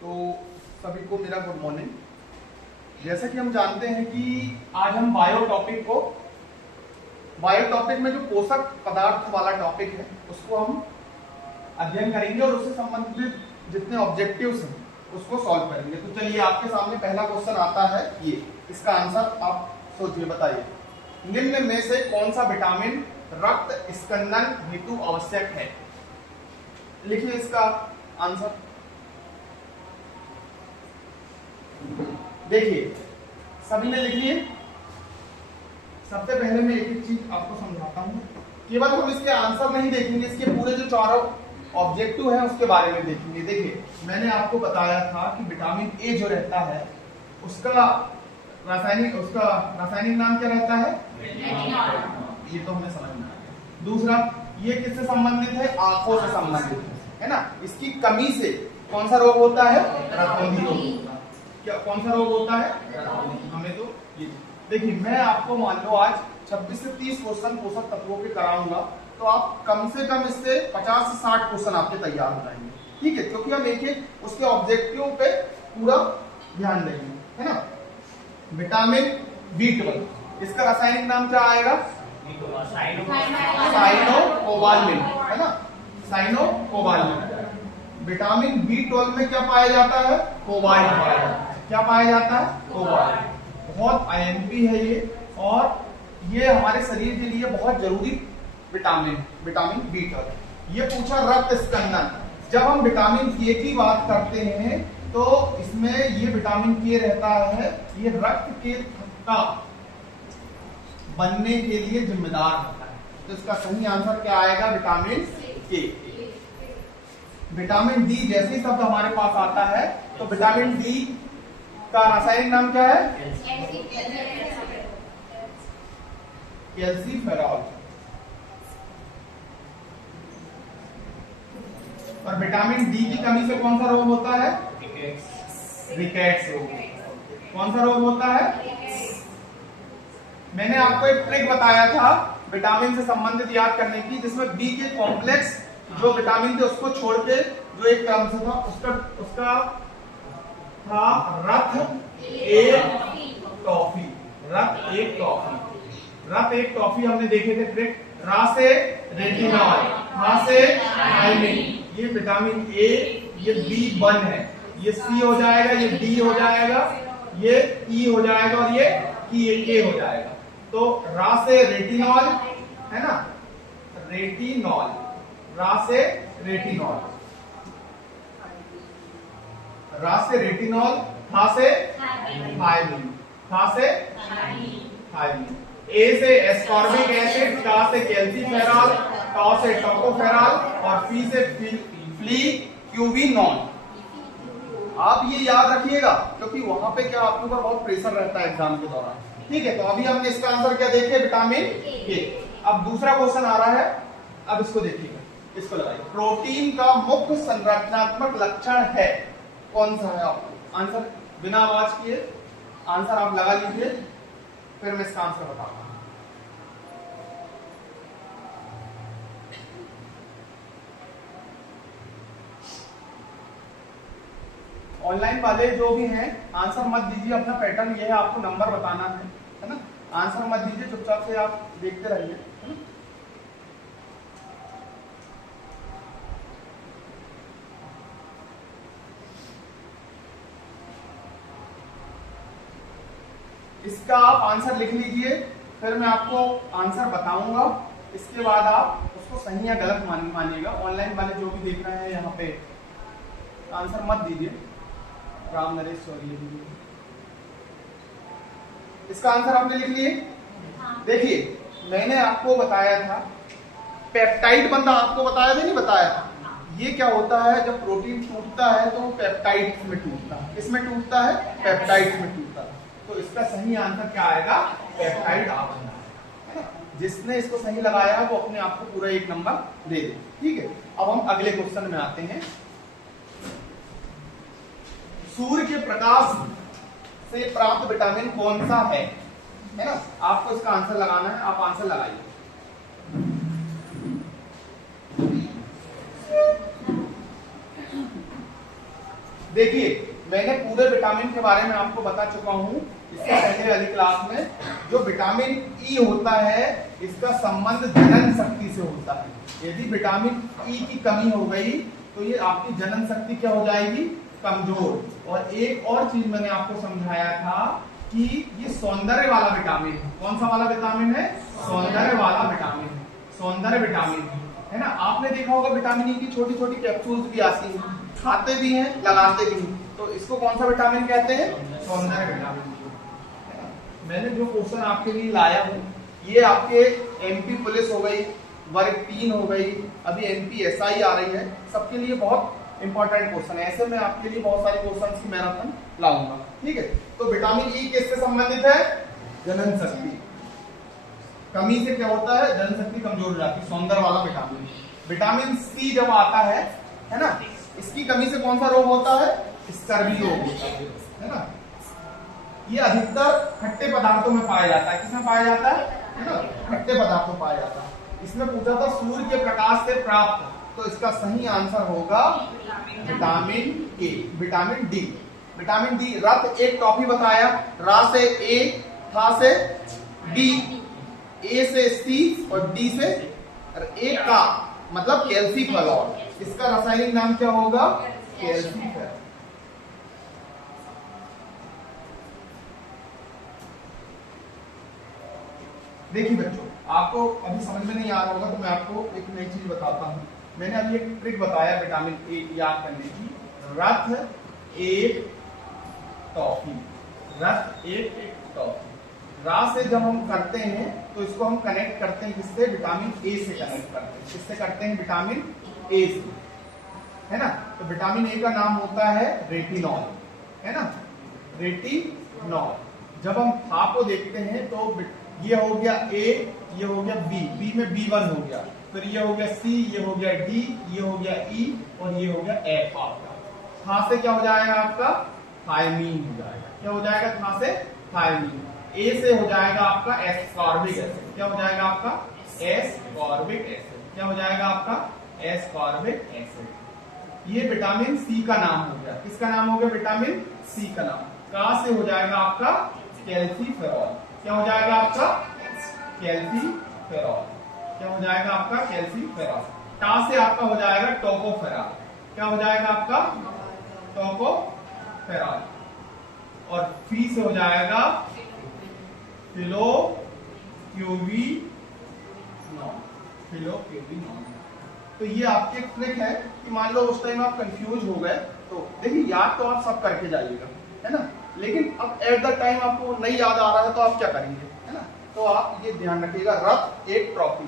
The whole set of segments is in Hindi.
तो सभी को मेरा गुड मॉर्निंग। जैसा कि हम जानते हैं कि आज हम बायो टॉपिक में जो पोषक पदार्थ वाला टॉपिक है उसको हम अध्ययन करेंगे और उससे संबंधित जितने ऑब्जेक्टिव्स हैं उसको सॉल्व करेंगे। तो चलिए आपके सामने पहला क्वेश्चन आता है, ये इसका आंसर आप सोचिए, बताइए निम्न में से कौन सा विटामिन रक्त स्कंदन हेतु आवश्यक है। लिखिए इसका आंसर। देखिए सभी ने लिख लिए। सबसे पहले मैं एक चीज आपको समझाता हूं, केवल हम इसके आंसर नहीं देखेंगे, इसके पूरे जो चारों ऑब्जेक्टिव है उसके बारे में देखेंगे। देखिए मैंने आपको बताया था कि विटामिन ए जो रहता है उसका रासायनिक नाम क्या रहता है, ये तो हमें समझना है। दूसरा, ये किससे संबंधित है, आंखों से संबंधित है ना। इसकी कमी से कौन सा रोग होता है, रतौंधी रोग होता है। क्या कौन सा रोग होता है, हमें तो ये। देखिए मैं आपको मान लो आज 26 से 30 क्वेश्चन पोषक तत्वों के कराऊंगा, तो आप कम से कम इससे 50 से 60 क्वेश्चन आपके तैयार हो जाएंगे, ठीक है, क्योंकि हम एक एक उसके ऑब्जेक्टिव पे पूरा ध्यान देंगे, है ना। विटामिन B12, इसका रासायनिक नाम क्या आएगा, साइनोकोबाल्मिन, है ना, साइनोकोबाल्मिन। विटामिन B12 में क्या पाया जाता है, कोबाल्ट पाया जाता है। क्या पाया जाता है, कोबाल्ट। बहुत आईएमपी है ये, और ये हमारे शरीर के लिए बहुत जरूरी विटामिन B12। ये पूछा रक्त स्कंदन। जब हम विटामिन के की बात करते हैं तो इसमें ये विटामिन के रहता है, ये रक्त के थक्का बनने के लिए जिम्मेदार होता है। तो इसका सही आंसर क्या आएगा, विटामिन के। विटामिन डी जैसे ही शब्द हमारे पास आता है तो विटामिन डी का रासायनिक नाम क्या है, कैल्सीफेरॉल। और विटामिन डी की कमी से कौन सा रोग होता है, रिकेट्स रोग। कौन सा रोग होता है, मैंने आपको एक ट्रिक बताया था विटामिन से संबंधित याद करने की, जिसमें बी के कॉम्प्लेक्स जो विटामिन थे उसको छोड़ के जो एक क्रम से था उसका था रथ एक टॉफी। रथ एक टॉफी हमने देखे थे ट्रिक। रा से रेटिनॉल, हा से थायमिन, ये विटामिन ए, ये B1 है, ये C हो जाएगा, ये D हो जाएगा, ये E हो जाएगा, और ये K हो जाएगा। तो रा से रेटिनॉल, है ना, रेटिनॉल, रा से रेटिनॉल, रा से रेटिनॉल, था से थायमिन, था से थायमिन, ए से एस्कॉर्बिक एसिड, टा से कैल्सीफेरॉल, टॉ से टोकोफेरॉल, और फी से फ्लीक्यूविनॉल। आप ये याद रखिएगा क्योंकि वहां पे क्या आपके ऊपर बहुत प्रेशर रहता है एग्जाम के दौरान, ठीक है। तो अभी हमने इसका आंसर क्या देखे, विटामिन के। अब दूसरा क्वेश्चन आ रहा है, अब इसको देखिएगा, इसको लगाइए। प्रोटीन का मुख्य संरचनात्मक लक्षण है, कौन सा है। आपको आंसर बिना आवाज किए आंसर आप लगा लीजिए, फिर मैं इसका आंसर बताऊंगा। ऑनलाइन वाले जो भी हैं आंसर मत दीजिए, अपना पैटर्न ये है, आपको नंबर बताना है ना। आंसर मत दीजिए, चुपचाप से आप देखते रहिए, है ना। इसका आप आंसर लिख लीजिए, फिर मैं आपको आंसर बताऊंगा, इसके बाद आप उसको सही या गलत मानिएगा। ऑनलाइन वाले जो भी देख रहे हैं यहाँ पे आंसर मत दीजिए, राम नरेश सॉरी। इसका आंसर आपने लिख लिए। देखिए मैंने आपको बताया था पेप्टाइड बंधा, आपको बताया था नहीं बताया था, ये क्या होता है, जब प्रोटीन टूटता है तो पेप्टाइड्स में टूटता है। किसमें टूटता है, पेप्टाइड्स में टूटता है। तो इसका सही आंसर क्या आएगा, पेप्टाइड आएगा। जिसने इसको सही लगाया वो अपने आप को पूरा 1 नंबर दे दे, ठीक है। अब हम अगले क्वेश्चन में आते हैं। सूर्य के प्रकाश से प्राप्त विटामिन कौन सा है ना। आपको इसका आंसर लगाना है, आप आंसर लगाइए। देखिए मैंने पूरे विटामिन के बारे में आपको बता चुका हूं इससे पहले वाली क्लास में। जो विटामिन ई होता है इसका संबंध जनन शक्ति से होता है। यदि विटामिन ई की कमी हो गई तो ये आपकी जनन शक्ति क्या हो जाएगी, कमजोर। और एक और चीज मैंने आपको समझाया था कि ये सौंदर्य वाला विटामिन है। कौन सा वाला विटामिन है, सौंदर्य वाला विटामिन है, सौंदर्य विटामिन है ना। आपने देखा होगा विटामिन ई की छोटी छोटी कैप्सूल्स भी आती हैं, खाते भी हैं लगाते भी हैं, तो इसको कौन सा विटामिन कहते हैं, सौंदर्य विटामिन। मैंने जो क्वेश्चन आपके लिए लाया हूँ ये आपके एमपी पुलिस हो गई, वर्ग 3 हो गई, अभी एमपी एसआई आ रही है, सबके लिए बहुत इंपॉर्टेंट क्वेश्चन है। ऐसे मैं आपके लिए बहुत सारे क्वेश्चन की मैराथन लाऊंगा, ठीक है। तो विटामिन ई किससे संबंधित है, जनन शक्ति। कमी से क्या होता है, जनन शक्ति कमजोर हो जाती है, सौंदर्य वाला विटामिन। विटामिन सी जब आता है ना, इसकी कमी से कौन सा रोग होता है, स्कर्वी रोग होता है ना। ये अधिकतर खट्टे पदार्थों में पाया जाता है। किसमें पाया जाता है ना, खट्टे पदार्थों में पाया जाता है। इसमें पूछा था सूर्य के प्रकाश से प्राप्त, तो इसका सही आंसर होगा vitamin A, vitamin D. Vitamin D, रक्त एक टॉफी बताया, रा से ए, था से बी, ए से सी और डी से ए का मतलब कैल्सीफेरॉल। इसका रासायनिक नाम क्या होगा, कैल्सीफेरॉल। देखिए बच्चों, आपको अभी समझ में नहीं आ रहा होगा तो मैं आपको एक नई चीज बताता हूं। मैंने अभी एक ट्रिक बताया विटामिन ए याद करने की। रथ एक टॉफी, रथ एक टॉफी। रा से जब हम करते हैं तो इसको हम कनेक्ट करते हैं किससे, विटामिन ए से कनेक्ट करते हैं। किससे करते हैं, विटामिन ए से, है ना। तो विटामिन ए का नाम होता है रेटिनॉल, है ना, रेटिनॉल। जब हम था को देखते हैं तो ये हो गया ए, ये हो गया बी, बी में B1 हो गया, फिर ये हो गया सी, ये हो गया डी, ये हो गया ई और ये हो गया एफ आपका। था से क्या हो जाएगा आपका, थायमीन हो जाएगा। क्या हो जाएगा, था से थायमीन। ए से हो जाएगा आपका एस्कॉर्बिक एसिड। क्या हो जाएगा आपका, एस्कॉर्बिक एसिड। क्या हो जाएगा आपका, एस्कॉर्बिक एसिड। ये विटामिन सी का नाम हो गया। किसका नाम हो गया, विटामिन सी का नाम। का से हो जाएगा आपका कैल्सीफेरॉल। क्या हो जाएगा आपका, कैल्सीफेरॉल। क्या हो जाएगा आपका, कैल्सीफेरॉल। टा से आपका हो जाएगा टोकोफेरॉल। क्या हो जाएगा आपका, टोकोफेरॉल। और फी से हो जाएगा फिलोक्यूविनॉल, फिलोक्यूविनॉल। तो ये आपकी ट्रिक है कि मान लो उस टाइम आप कंफ्यूज हो गए तो देखिए याद तो आप सब करके जाइएगा, है ना। लेकिन अब एट द टाइम आपको नहीं याद आ रहा है तो आप क्या करेंगे, है ना। तो आप ये ध्यान रखिएगा, रक्त एक टॉफी।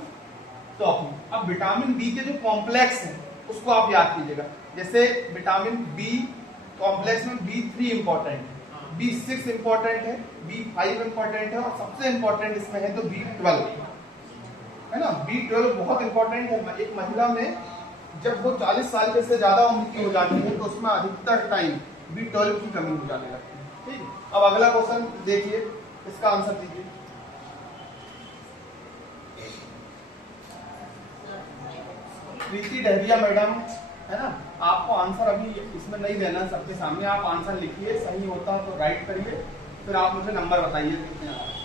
अब विटामिन बी के जो कॉम्प्लेक्स हैं उसको आप याद कीजिएगा। जैसे विटामिन बी कॉम्प्लेक्स में B3 इंपॉर्टेंट है, B6 इंपॉर्टेंट है, B5 इंपॉर्टेंट है और सबसे इंपॉर्टेंट इसमें है तो B12, है ना। B12 बहुत इंपॉर्टेंट है। एक महिला में जब वो 40 साल के से ज्यादा उम्र की हो जाती है तो उसमें अधिकतर टाइम B12 की कमी हो जाने लगती है, ठीक। अब अगला क्वेश्चन देखिए, इसका आंसर दीजिए। प्रीति डहरिया मैडम, है ना। आपको आंसर अभी इसमें नहीं देना, सबके सामने आप आंसर लिखिए, सही होता तो राइट करिए, फिर आप मुझे नंबर बताइए कितने आ रहे हैं।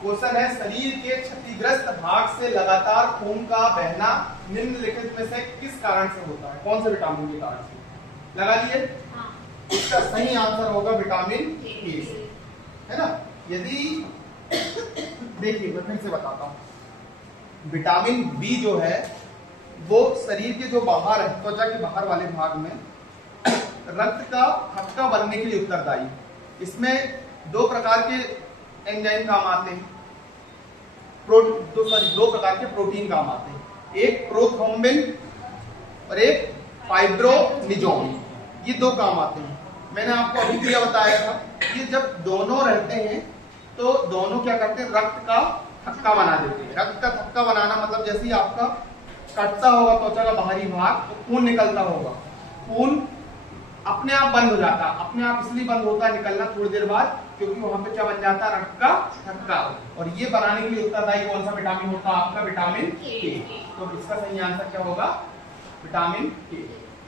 क्वेश्चन है, शरीर के क्षतिग्रस्त भाग से लगातार खून का बहना निम्नलिखित में से किस कारण से होता है, कौन से विटामिन के कारण से, लगा लिए। इसका सही आंसर होगा विटामिन ए, है ना। यदि देखिए मैं फिर से बताता हूं, विटामिन बी जो है वो शरीर के जो बाहर है, त्वचा के बाहर वाले भाग में रक्त का थक्का बनने के लिए उत्तरदायी। इसमें दो प्रकार के एंजाइम काम आते हैं, दो प्रकार के प्रोटीन काम आते हैं, एक प्रोथ्रोम्बिन और एक फाइब्रोनिजोन। ये दो काम आते हैं। मैंने आपको अभिक्रिया बताया था, ये जब दोनों रहते हैं तो दोनों क्या करते हैं, रक्त का थक्का बना देते हैं। रक्त का थक्का बनाना मतलब जैसे ही आपका कटता होगा त्वचा का बाहरी भाग तो खून निकलता होगा, खून अपने आप बंद हो जाता है। अपने आप इसलिए बंद होता है निकलना थोड़ी देर बाद, क्योंकि वहां पे क्या बन जाता है, रक्त का थक्का। और ये बनाने के लिए उत्तरदायी कौन सा विटामिन होता है आपका, विटामिन ए। तो इसका सही आंसर क्या होगा, विटामिन के।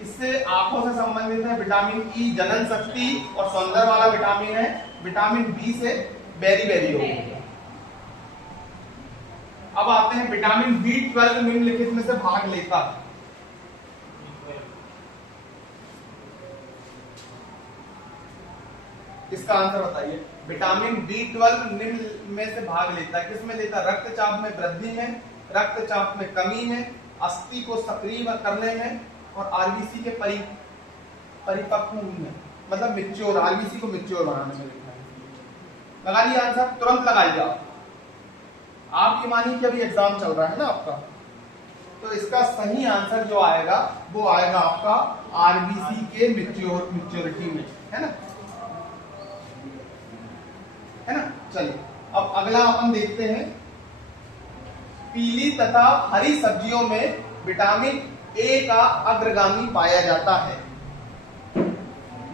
इससे आंखों से संबंधित है विटामिन ई, जनन शक्ति और सौंदर्य वाला विटामिन है। विटामिन बी से बेरी हो। अब आते हैं विटामिन B12 निम्नलिखित में से भाग लेता है। इसका आंसर बताइए। विटामिन B12 निम्न में से भाग लेता है। किसमें लेता है? रक्तचाप में वृद्धि में, रक्तचाप में कमी में, अस्थि को सक्रिय करने में और आरबीसी के परिपक्व में, मतलब मिच्योर, आरबीसी को मिच्योर बनाने में लिखना है। लगा लिया आंसर? तुरंत लगाइए आपकी मानी कि अभी एग्जाम चल रहा है ना आपका, तो इसका सही आंसर जो आएगा वो आएगा आपका आरबीसी के मैच्योरिटी में, है ना, है ना। चलिए अब अगला अपन देखते हैं। पीली तथा हरी सब्जियों में विटामिन ए का अग्रगामी पाया जाता है,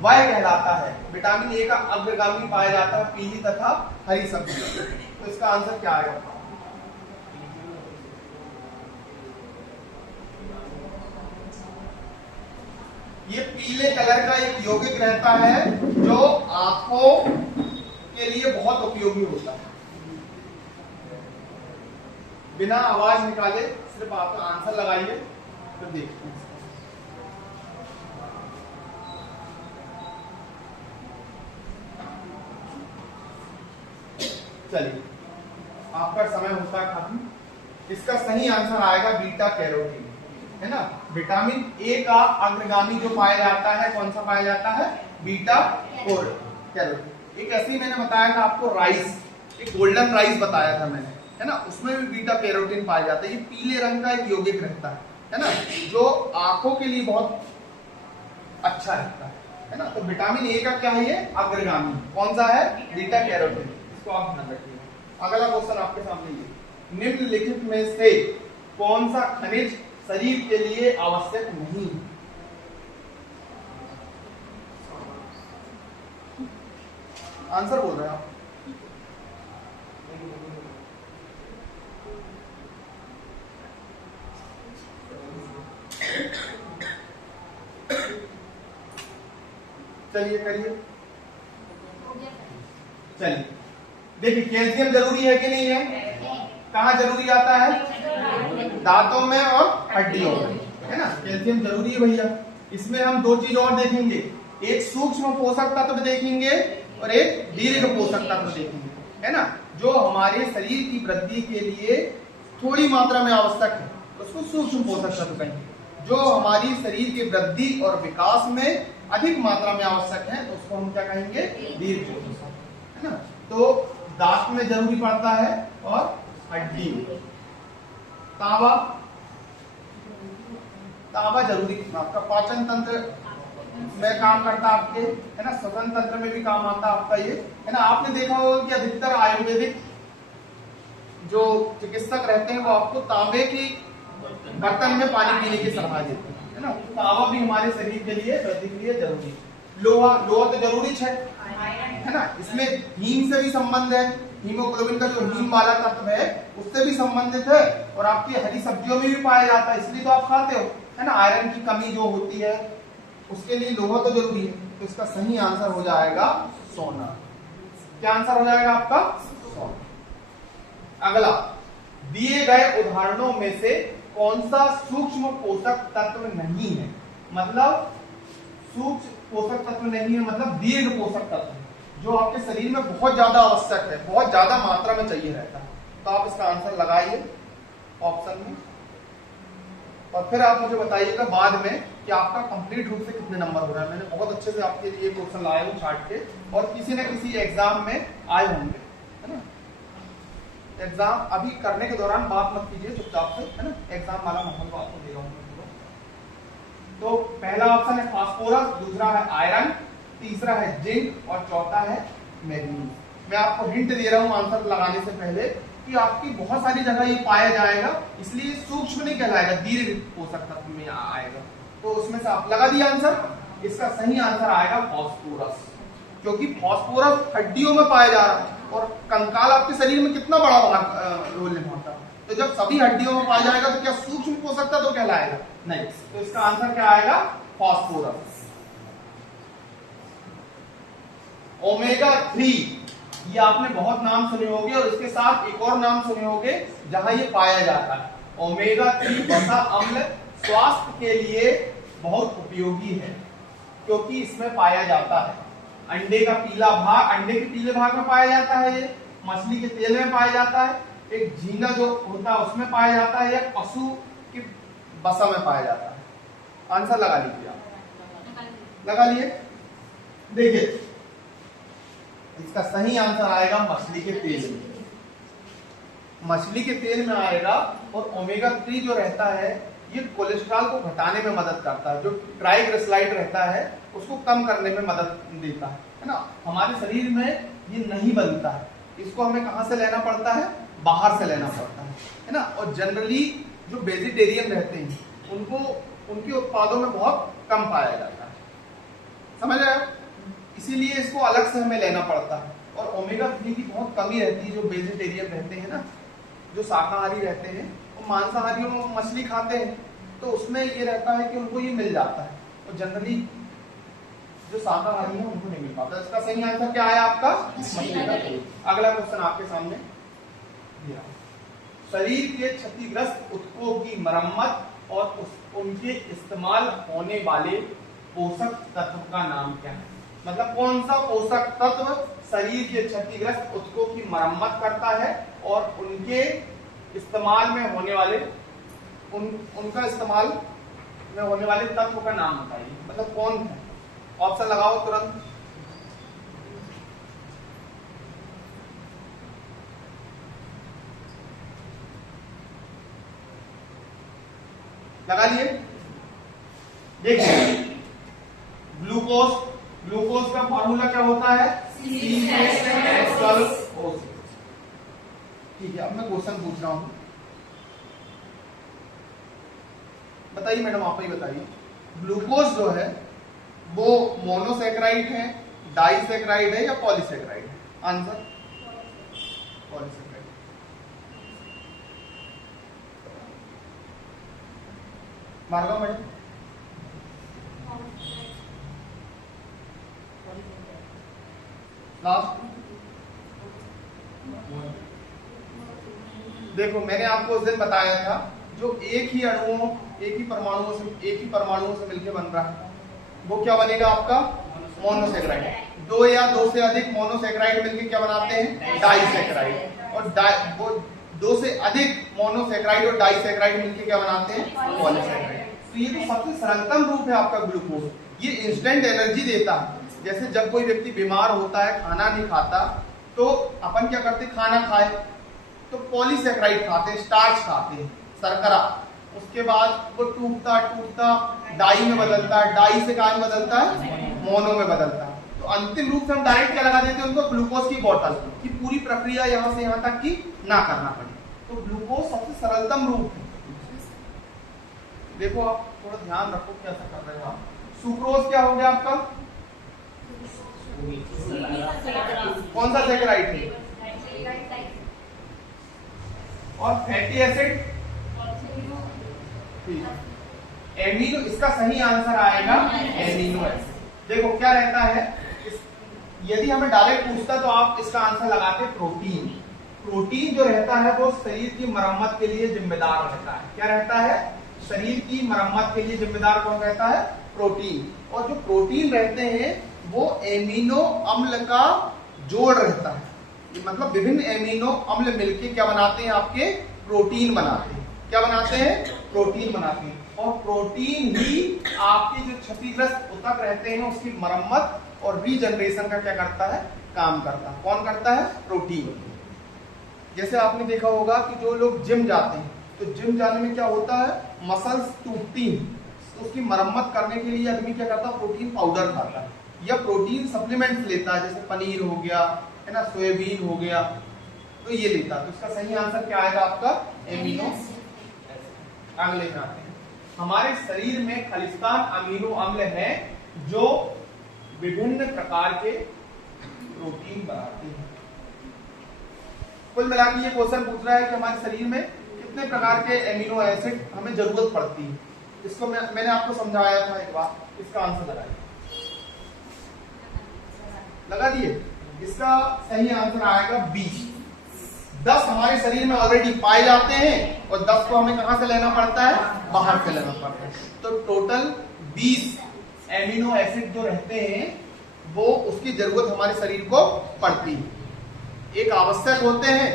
वह कहलाता है। विटामिन ए का अग्रगामी पाया जाता है पीली तथा हरी सब्जियों में। तो इसका आंसर क्या आएगा? ये पीले कलर का एक यौगिक रहता है जो आंखों के लिए बहुत उपयोगी होता है। बिना आवाज निकाले सिर्फ आप आंसर लगाइए, फिर देखते हैं। चलिए आपका समय होता है खत्म। इसका सही आंसर आएगा बीटा कैरोटीन, है ना। विटामिन ए का अग्रगामी जो पाया जाता है, कौन सा पाया जाता है? Beta carotene. एक ऐसे ही मैंने बताया था आपको राइस, एक गोल्डन राइस बताया था मैंने, है ना, उसमें भी बीटा कैरोटीन पाया जाता है। ये पीले रंग का एक यौगिक रहता है ना, जो आंखों के लिए बहुत अच्छा रहता है ना। तो विटामिन ए का क्या है? ये अग्रगामी कौन सा है? Beta carotene. इसको आप ध्यान रखिएगा। अगला क्वेश्चन आपके सामने ये, निम्नलिखित में से कौन सा खनिज शरीर के लिए आवश्यक नहीं? आंसर बोल रहे हैं आप। चलिए करिए। चलिए देखिए, कैल्शियम जरूरी है कि नहीं है? कहाँ जरूरी आता है? दांतों में और हड्डियों में, है ना। कैल्शियम जरूरी है भैया। इसमें हम दो चीज और देखेंगे, एक सूक्ष्म पोषक तत्व देखेंगे और एक दीर्घ पोषक तत्व देखेंगे, है ना। जो हमारे शरीर की वृद्धि के लिए थोड़ी मात्रा में आवश्यक है उसको सूक्ष्म पोषक तत्व कहेंगे। जो हमारी शरीर की वृद्धि और विकास में अधिक मात्रा में आवश्यक है तो उसको हम क्या कहेंगे? दीर्घ पोषक, है ना। तो दांत में जरूरी पड़ता है और हड्डी में। तांबा, तांबा जरूरी आपका पाचन तंत्र में काम करता है आपके, है ना, श्वसन तंत्र में भी काम आता है आपका ये, है ना। आपने देखा होगा कि अधिकतर आयुर्वेदिक जो चिकित्सक रहते हैं वो आपको तांबे की बर्तन में पानी पीने की सलाह देते हैं, है ना। तांबा भी हमारे शरीर के लिए, वृद्धि के लिए जरूरी है। लोहा, लोहा तो जरूरी है ना। इसमें हीम से भी संबंध है, हीमोग्लोबिन का जो हीम वाला तत्व है उससे भी संबंधित है और आपकी हरी सब्जियों में भी पाया जाता है, इसलिए तो आप खाते हो, है ना। आयरन की कमी जो होती है उसके लिए लोहा तो जरूरी है। तो इसका सही आंसर हो जाएगा सोना। क्या आंसर हो जाएगा आपका? सोना। अगला, दिए गए उदाहरणों में से कौन सा सूक्ष्म पोषक तत्व नहीं है? मतलब सूक्ष्म पोषक तत्व नहीं है मतलब दीर्घ पोषक तत्व जो आपके शरीर में बहुत ज्यादा आवश्यक है, बहुत ज्यादा मात्रा में चाहिए रहता है। तो आप इसका आंसर लगाइए ऑप्शन में और फिर आप मुझे बताइएगा बाद में कि आपका कंप्लीट रूप से कितने नंबर हो रहा है। मैंने बहुत अच्छे से आपके लिए क्वेश्चन लाया हूँ छाट के और किसी न किसी एग्जाम में आए होंगे, है ना। एग्जाम अभी करने के दौरान बात मत कीजिए चुपचाप से, है ना। एग्जाम वाला माहौल आपको दे रहा हूँ। तो पहला ऑप्शन है फास्फोरस, दूसरा है आयरन, तीसरा है जिंक और चौथा है मैग्नीज। मैं आपको हिंट दे रहा हूं आंसर लगाने से पहले कि आपकी बहुत सारी जगह ये पाया जाएगा, इसलिए सूक्ष्म नहीं कहलाएगा, दीर्घ पोषक तत्व में आएगा। तो उसमें से आप लगा दिया आंसर। इसका सही आंसर आएगा फास्फोरस, क्योंकि फास्फोरस हड्डियों में पाया जा रहा है और कंकाल आपके शरीर में कितना बड़ा भाग रोल निभाता है। तो जब सभी हड्डियों में पाया जाएगा तो क्या सूक्ष्म पोषक तत्व कहलाएगा? नहीं। तो इसका आंसर क्या आएगा? फास्फोरस। ओमेगा 3, ये आपने बहुत नाम सुने होंगे और इसके साथ एक और नाम सुने होंगे जहां ये पाया जाता है। ओमेगा 3 वसा अम्ल स्वास्थ्य के लिए बहुत उपयोगी है क्योंकि इसमें पाया जाता है। अंडे का पीला भाग, अंडे के पीले भाग में पाया जाता है, ये मछली के तेल में पाया जाता है, एक झींगा जो होता है उसमें पाया जाता है, या पशु की वसा में पाया जाता है। आंसर लगा लीजिए आप, लगा लिए। देखिए इसका सही आंसर आएगा मछली के तेल में, मछली के तेल में आएगा। और ओमेगा 3 जो रहता है ये कोलेस्ट्रॉल को घटाने में मदद करता है, जो ट्राइग्लिसराइड रहता है उसको कम करने में मदद देता है ना। हमारे शरीर में ये नहीं बनता है, इसको हमें कहां से लेना पड़ता है? बाहर से लेना पड़ता है ना। और जनरली जो वेजिटेरियन रहते हैं उनको उनके उत्पादों में बहुत कम पाया जाता है, समझ रहे हो? इसीलिए इसको अलग से हमें लेना पड़ता है। और ओमेगा 3 की बहुत कमी रहती है जो वेजिटेरियन रहते हैं ना, जो शाकाहारी रहते हैं, वो मांसाहारियों में मछली खाते हैं तो उसमें ये रहता है कि उनको ये मिल जाता है, और जनरली जो शाकाहारी है उनको नहीं मिल पाता। इसका सही आंसर क्या है आपका? मछली का तेल। अगला क्वेश्चन आपके सामने, शरीर के क्षतिग्रस्त ऊतकों की मरम्मत और उनके इस्तेमाल होने वाले पोषक तत्व का नाम क्या है? मतलब कौन सा पोषक तत्व शरीर के क्षतिग्रस्त ऊतकों की मरम्मत करता है और उनके इस्तेमाल में होने वाले उनका इस्तेमाल में होने वाले तत्व का नाम बताइए। मतलब कौन है? ऑप्शन लगाओ तुरंत। लगा लिए? देखिए ग्लूकोज, ग्लूकोज का फॉर्मूला क्या होता है? C6H12O6। ठीक है, अब मैं क्वेश्चन पूछ रहा हूं, बताइए मैडम, आप ही बताइए। ग्लूकोज जो है वो मोनोसैकेराइड है, डाइसैकेराइड है या पॉलीसैकेराइड है? Answer polysaccharide. मार्गा मैडम? लास्ट देखो, मैंने आपको उस दिन बताया था जो एक ही अणुओं, एक ही परमाणुओं से मिलकर बन रहा है वो क्या बनेगा आपका? मोनोसैकेराइड। दो या दो से अधिक मोनोसैकेराइड मिलकर क्या बनाते हैं? डाइसैकेराइड। और वो दो से अधिक मोनोसैकेराइड और डाइसैकेराइड मिलकर क्या बनाते हैं? पॉलीसैकेराइड। तो ये तो सबसे सरलतम रूप है आपका ग्लूकोज। ये इंस्टेंट एनर्जी देता है। जैसे जब कोई व्यक्ति बीमार होता है, खाना नहीं खाता, तो अपन क्या करते? खाना खाए तो पॉलीसैकेराइड खाते हैं, स्टार्च खाते हैं, शर्करा। उसके बाद वो टूटता टूटता डाई में बदलता है, डाई से क्या में बदलता है? मोनो में बदलता है। तो अंतिम रूप से हम डायरेक्ट क्या लगा देते हैं उनको? ग्लूकोज की बोतल, की पूरी प्रक्रिया यहाँ से यहाँ तक की ना करना पड़े। तो ग्लूकोज सबसे सरलतम रूप है। देखो आप थोड़ा ध्यान रखो कैसा कर रहे हो आप। सुक्रोज क्या हो गया आपका? कौन सा सैकेराइड है? और फैटी एसिड एमिनो, इसका सही आंसर आएगा एमिनो एसिड। देखो क्या रहता है, यदि हमें डायरेक्ट पूछता तो आप इसका आंसर लगाते प्रोटीन। प्रोटीन जो रहता है वो शरीर की मरम्मत के लिए जिम्मेदार रहता है। क्या रहता है? शरीर की मरम्मत के लिए जिम्मेदार कौन रहता है? प्रोटीन। और जो प्रोटीन रहते हैं वो एमिनो अम्ल का जोड़ रहता है। मतलब विभिन्न एमिनो अम्ल मिलके क्या बनाते हैं? आपके प्रोटीन बनाते हैं। क्या बनाते हैं? प्रोटीन बनाते हैं। और प्रोटीन ही आपके जो क्षतिग्रस्त ऊतक रहते हैं उसकी मरम्मत और रीजनरेशन का क्या करता है? काम करता है। कौन करता है? प्रोटीन। जैसे आपने देखा होगा कि जो लोग जिम जाते हैं तो जिम जाने में क्या होता है? मसल्स टूटती हैं, तो उसकी मरम्मत करने के लिए आदमी क्या करता है? प्रोटीन पाउडर खाता है या प्रोटीन सप्लीमेंट्स लेता है, जैसे पनीर हो गया है ना, सोयाबीन हो गया, तो ये लेता है। तो इसका सही आंसर क्या आएगा आपका? एमिनो। अगले में आते हैं, हमारे शरीर में खलिस्तान अमीनो अम्ल है जो विभिन्न प्रकार के प्रोटीन बनाते हैं। कुल मिलाकर ये क्वेश्चन पूछ रहा है कि हमारे शरीर में कितने प्रकार के एमिनो एसिड हमें जरूरत पड़ती है। इसको मैंने आपको समझाया था एक बार। इसका आंसर लगाइए, लगा दिए। इसका सही आंसर आएगा 20। 10 हमारे शरीर में ऑलरेडी पाए जाते हैं और 10 को हमें कहां से लेना पड़ता है, बाहर से लेना पड़ता है। तो टोटल 20 एमिनो एसिड जो रहते हैं वो उसकी जरूरत हमारे शरीर को पड़ती है। एक आवश्यक होते हैं,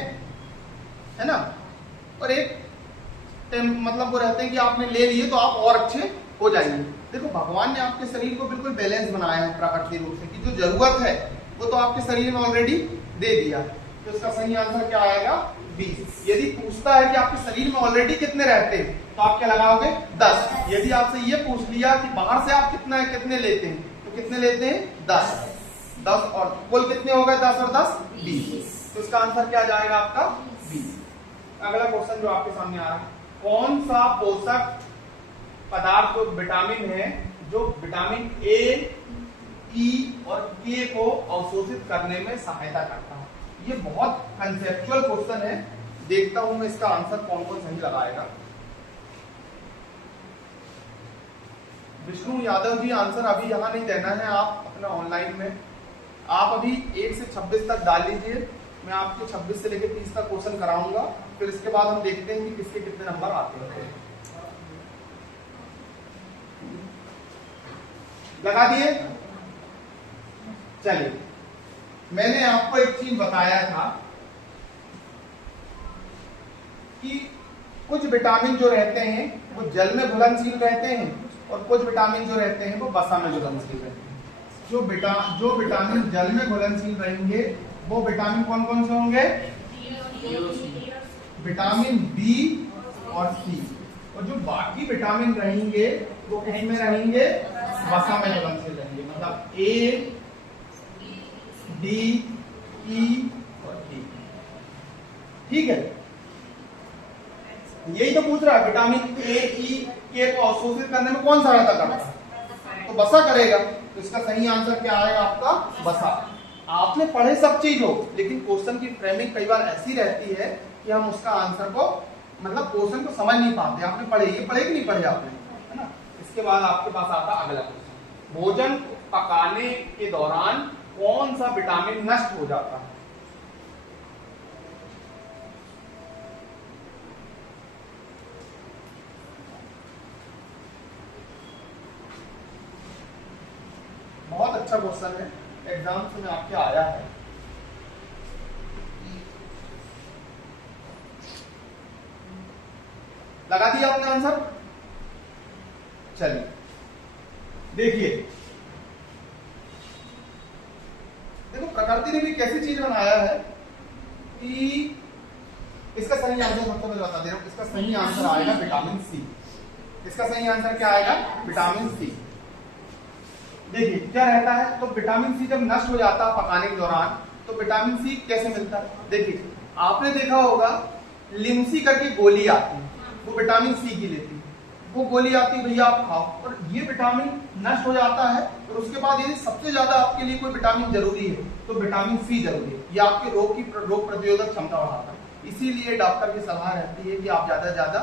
है ना, और एक मतलब वो रहते हैं कि आपने ले लिए तो आप और अच्छे हो जाएंगे। देखो भगवान ने आपके शरीर को बिल्कुल बैलेंस बनाया है प्राकृतिक रूप से, कि जो जरूरत है वो तो आपके शरीर में ऑलरेडी दे दिया। तो इसका सही आंसर क्या आएगा, 20। यदि पूछता है कि आपके शरीर में ऑलरेडी कितने रहते हैं तो आप क्या लगाओगे, 10। यदि आपसे ये पूछ लिया कि बाहर से आप कितने लेते हैं तो कितने लेते हैं, 10 और कुल कितने हो गए, 10 और 10 20। तो इसका आंसर क्या जाएगा आपका 20। अगला क्वेश्चन जो आपके सामने आ रहा है, कौन सा पोषक पदार्थ जो विटामिन है जो विटामिन ए, ई और के को अवशोषित करने में सहायता करता है। ये बहुत कंसेप्चुअल क्वेश्चन है, देखता हूं मैं इसका आंसर कौन कौन सही लगाएगा। विष्णु यादव जी, आंसर अभी यहां नहीं देना है, आप अपना ऑनलाइन में आप अभी 1 से 26 तक डाल लीजिए। मैं आपके 26 से लेकर 30 तक क्वेश्चन कराऊंगा, फिर इसके बाद हम देखते हैं कि किसके कितने नंबर आते हैं। लगा दिए। चलिए, मैंने आपको एक चीज बताया था कि कुछ विटामिन जो रहते हैं वो जल में घुलनशील रहते हैं और कुछ विटामिन जो रहते हैं वो वसा में घुलनशील रहते हैं। जो विटामिन जल में घुलनशील रहेंगे वो विटामिन कौन कौन से होंगे, विटामिन बी और सी। और जो बाकी विटामिन रहेंगे वो किसमें रहेंगे, वसा में घुलनशील रहेंगे। मतलब ए, डी, ई और डी। ठीक है, यही तो पूछ रहा है, विटामिन ए, ई, के को अवशोषित करने में कौन सहायता करता है, तो वसा करेगा। तो इसका सही आंसर क्या आएगा आपका, वसा। आपने पढ़े सब चीज हो, लेकिन क्वेश्चन की फ्रेमिंग कई बार ऐसी रहती है कि हम उसका आंसर को मतलब क्वेश्चन को समझ नहीं पाते। आपने पढ़े, ये पढ़े कि नहीं पढ़े आपने, है ना। इसके बाद आपके पास आता अगला क्वेश्चन, भोजन पकाने के दौरान कौन सा विटामिन नष्ट हो जाता है। बहुत अच्छा क्वेश्चन है, एग्जाम्स में आपके आया है। लगा दिया आपने आंसर। चलिए देखिए, देखो प्रकृति ने भी कैसी चीज बनाया है कि इसका सही आंसर सबको मैं बता दे रहा हूं। इसका सही आंसर आएगा विटामिन सी। इसका सही आंसर क्या आएगा, विटामिन सी। देखिए क्या रहता है, तो विटामिन सी जब नष्ट हो जाता है पकाने के दौरान तो विटामिन सी कैसे मिलता है। देखिए आपने देखा होगा लिम्सी करके गोली आती है, वो विटामिन सी की लेती है। वो गोली आती है, भैया आप खाओ, और ये विटामिन नष्ट हो जाता है। और उसके बाद यदि सबसे ज्यादा आपके लिए कोई विटामिन जरूरी है तो विटामिन सी जरूरी है। ये आपके रोग प्रतिरोधक क्षमता बढ़ाता है। इसीलिए डॉक्टर की सलाह रहती है कि आप ज्यादा से ज्यादा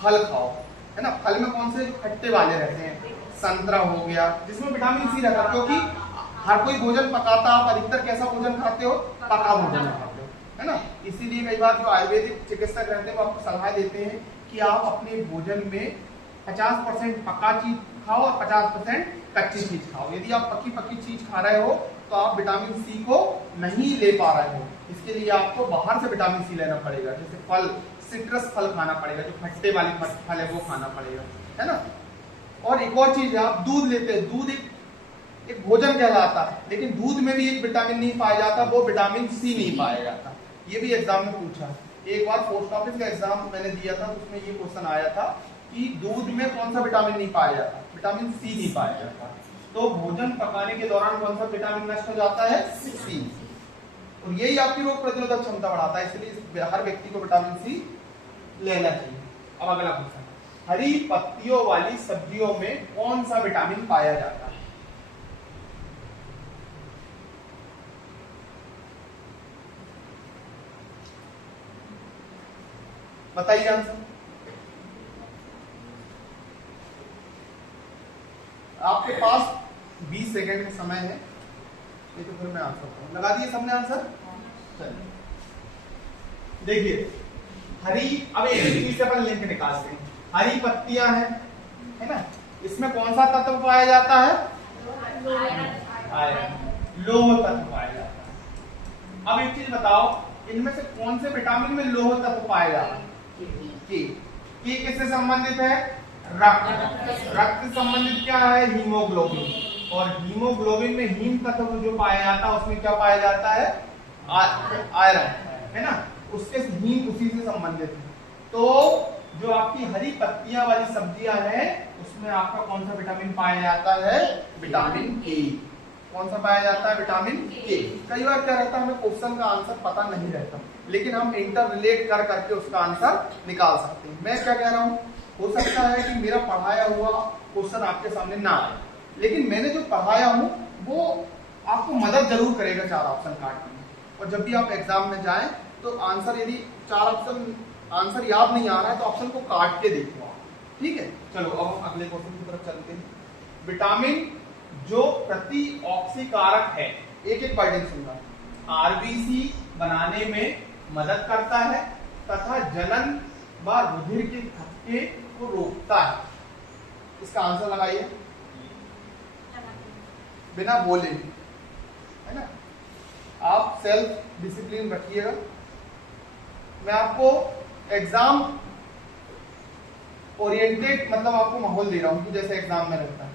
फल खाओ, है ना। फल में कौन से, खट्टे वाले रहते हैं, संतरा हो गया जिसमें विटामिन सी रहता है। क्योंकि हर कोई भोजन पकाता, आप अधिकतर कैसा भोजन खाते हो, पका भोजन खाते हो, है ना। इसीलिए कई बार जो आयुर्वेदिक चिकित्सक रहते हैं वो आपको सलाह देते हैं कि आप अपने भोजन में 50% पका चीज खाओ और 50% कच्ची चीज खाओ। यदि आप पकी चीज खा रहे हो तो आप विटामिन सी को नहीं ले पा रहे हो। इसके लिए आपको बाहर से विटामिन सी लेना पड़ेगा, जैसे फल, सिट्रस फल खाना पड़ेगा, जो खट्टे वाली फल है वो खाना पड़ेगा, है ना। और एक और चीज है, आप दूध लेते हैं, दूध एक भोजन कहलाता है, लेकिन दूध में भी एक विटामिन नहीं पाया जाता, वो विटामिन सी नहीं पाया जाता। ये भी एग्जाम में पूछा, एक बार पोस्ट ऑफिस का एग्जाम मैंने दिया था, उसमें ये क्वेश्चन आया था कि दूध में कौन सा विटामिन नहीं पाया जाता, विटामिन सी नहीं पाया जाता। तो भोजन पकाने के दौरान कौन सा विटामिन नष्ट हो जाता है, सी। और यही आपकी रोग प्रतिरोधक क्षमता बढ़ाता है, इसलिए हर व्यक्ति को विटामिन सी लेना चाहिए। अब अगला क्वेश्चन, हरी पत्तियों वाली सब्जियों में कौन सा विटामिन पाया जाता है। बताइए आंसर। आपके पास 20 सेकंड का समय है, ये तो फिर मैं आंसर करूँ। लगा दिए सबने आंसर? चलिए देखिए, हरी, अब एक चीज से अपन लिंक निकालते हैं। हरी पत्तियां हैं, है ना, इसमें कौन सा तत्व पाया जाता है? आयरन, लोह तत्व पाया जाता है। अब एक चीज बताओ, इनमें से कौन से विटामिन में लोह तत्व पाया जाता है? के किससे संबंधित है? रक्त। रक्त से संबंधित क्या है? हीमोग्लोबिन। और हीमोग्लोबिन में हीम तत्व जो पाया जाता है उसमें क्या पाया जाता है? आयरन, है ना, उसके हीम उसी से संबंधित है। तो जो आपकी हरी पत्तियां वाली सब्जियां हैं उसमें आपका कौन सा विटामिन पाया जाता है? विटामिन के। कौन सा पाया जाता है? विटामिन के। कई बार क्या रहता है, हमें क्वेश्चन का आंसर पता नहीं रहता, लेकिन हम इंटर रिलेट कर करके उसका आंसर निकाल सकते हैं। मैं क्या कह रहा हूँ, हो सकता है कि मेरा पढ़ाया हुआ क्वेश्चन आपके सामने ना आए, लेकिन मैंने जो पढ़ाया हूँ वो आपको मदद जरूर करेगा 4 ऑप्शन काटने में। और जब भी आप एग्जाम में जाएं तो आंसर, यदि 4 ऑप्शन आंसर याद नहीं आ रहा है तो ऑप्शन को काट के देखो आप, ठीक है। चलो अब हम अगले क्वेश्चन की तरफ चलते हैं। विटामिन जो प्रति ऑक्सीकारक है, एक एक वर्डिंग सुनना, आरबीसी बनाने में मदद करता है तथा जनन व रुधिर के थक्के को रोकता है। इसका आंसर लगाइए बिना बोले, है ना। आप सेल्फ डिसिप्लिन रखिएगा। मैं आपको एग्जाम ओरिएंटेड मतलब आपको माहौल दे रहा हूं कि जैसे एग्जाम में रहता है।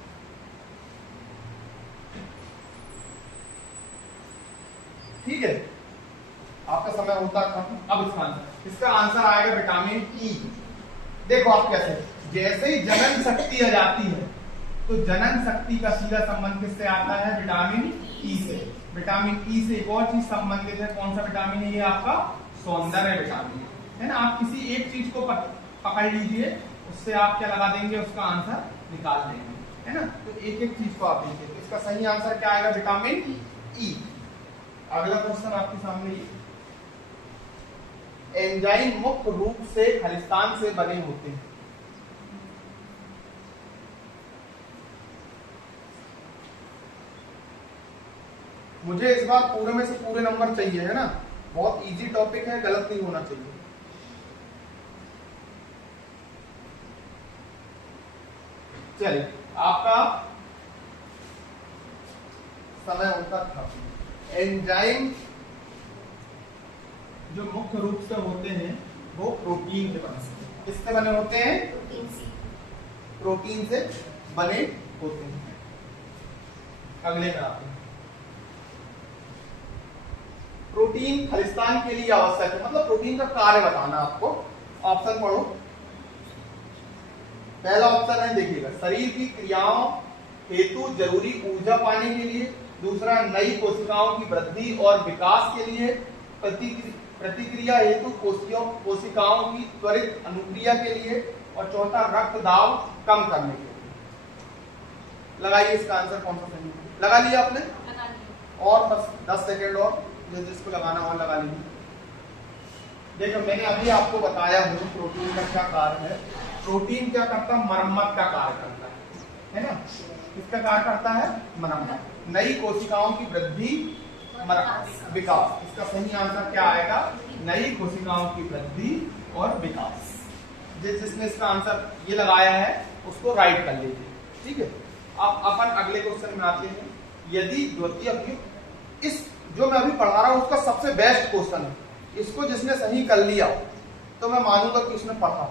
ठीक है, आपका समय होता खत्म। अब इसका आंसर आएगा विटामिन ई। देखो आप कैसे, जैसे ही जनन शक्ति आ जाती है तो जनन शक्ति का सीधा संबंध किससे आता है? विटामिन ई से। विटामिन ई से एक और चीज संबंधित है, कौन सा विटामिन है? ये आपका सौंदर्य विटामिन है ना। आप किसी एक चीज को पकड़ लीजिए, उससे आप क्या लगा देंगे, उसका आंसर निकाल देंगे, है ना। तो एक एक चीज को आप देखिए, इसका सही आंसर क्या आएगा? Vitamin E. अगला क्वेश्चन आपके सामने, एंजाइम मुख्य रूप से खलिस्तान से बने होते हैं। मुझे इस बार पूरे में से पूरे नंबर चाहिए, है ना। बहुत इजी टॉपिक है, गलत नहीं होना चाहिए। चलिए, आपका समय होता था। एंजाइम जो मुख्य रूप से होते हैं वो प्रोटीन से बने होते हैं। किससे बने होते हैं? प्रोटीन से बने होते हैं। अगले में आते हैं, प्रोटीन खलिस्तान के लिए आवश्यक है, मतलब प्रोटीन का कार्य बताना आपको। ऑप्शन पढ़ो। पहला ऑप्शन है, देखिएगा, शरीर की क्रियाओं हेतु जरूरी ऊर्जा पाने के लिए। दूसरा, नई कोशिकाओं की वृद्धि और विकास के लिए। प्रतिक्रिया हेतु कोशिकाओं की त्वरित अनुक्रिया के लिए। और चौथा, रक्त दाब कम करने के लिए। लगाइए इसका आंसर कौन सा सही है? लगा लिया आपने? और बस 10 सेकेंड और, जिसको लगाना और लगा लीजिए। देखो, मैंने अभी आपको बताया हूँ प्रोटीन का क्या कार्य है। प्रोटीन क्या करता है? मरम्मत का कार्य करता है ना। किसका कार्य करता है? मरम्मत। नई कोशिकाओं की वृद्धि, विकास। इसका सही आंसर क्या आएगा? नई कोशिकाओं की वृद्धि और विकास। जिसने इसका आंसर ये लगाया है उसको राइट कर लीजिए, ठीक है। अब अपन अगले क्वेश्चन में आते हैं। यदि द्वितीय अभियुक्त, इस जो मैं अभी पढ़ा रहा हूं उसका सबसे बेस्ट क्वेश्चन है। इसको जिसने सही कर लिया तो मैं मानूंगा कि उसने पढ़ा।